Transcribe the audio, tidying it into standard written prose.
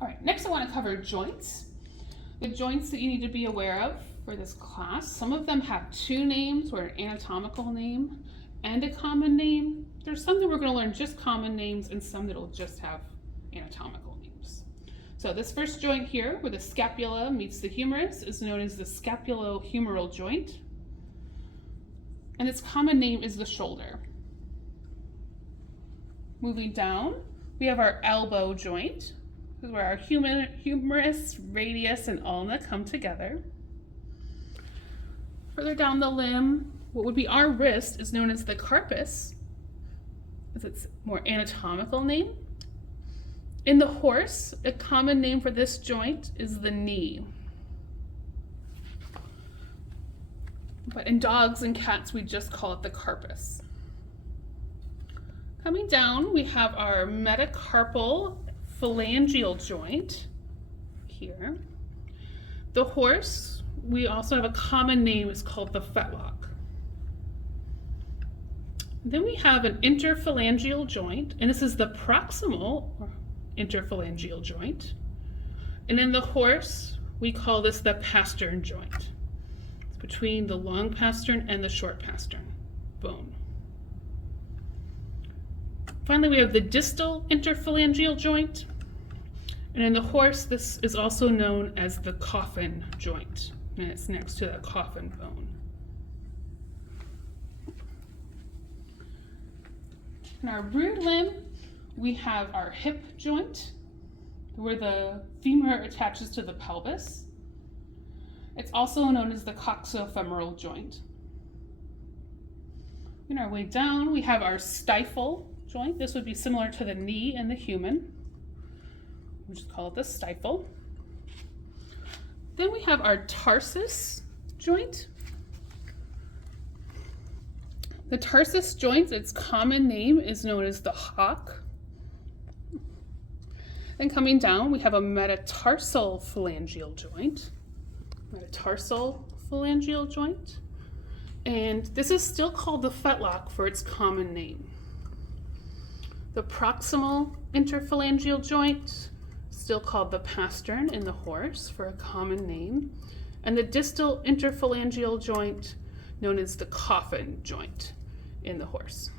All right, next I want to cover joints. The joints that you need to be aware of for this class, some of them have two names, or an anatomical name and a common name. There's some that we're going to learn just common names and some that will just have anatomical names. So this first joint here, where the scapula meets the humerus, is known as the scapulohumeral joint. And its common name is the shoulder. Moving down, we have our elbow joint. This is where our humerus, radius, and ulna come together. Further down the limb, what would be our wrist is known as the carpus, as its more anatomical name. In the horse, a common name for this joint is the knee. But in dogs and cats, we just call it the carpus. Coming down, we have our metacarpal phalangeal joint here. The horse, we also have a common name, it's called the fetlock. Then we have an interphalangeal joint, and this is the proximal interphalangeal joint. And in the horse, we call this the pastern joint. It's between the long pastern and the short pastern bone. Finally, we have the distal interphalangeal joint. And in the horse, this is also known as the coffin joint, and it's next to the coffin bone. In our rear limb, we have our hip joint, where the femur attaches to the pelvis. It's also known as the coxofemoral joint. In our way down, we have our stifle joint. This would be similar to the knee in the human. We just call it the stifle. Then we have our tarsus joint. The tarsus joint, its common name is known as the hock. Then coming down, we have a metatarsal phalangeal joint. Metatarsal phalangeal joint. And this is still called the fetlock for its common name. The proximal interphalangeal joint, still called the pastern in the horse for a common name, and the distal interphalangeal joint, known as the coffin joint in the horse.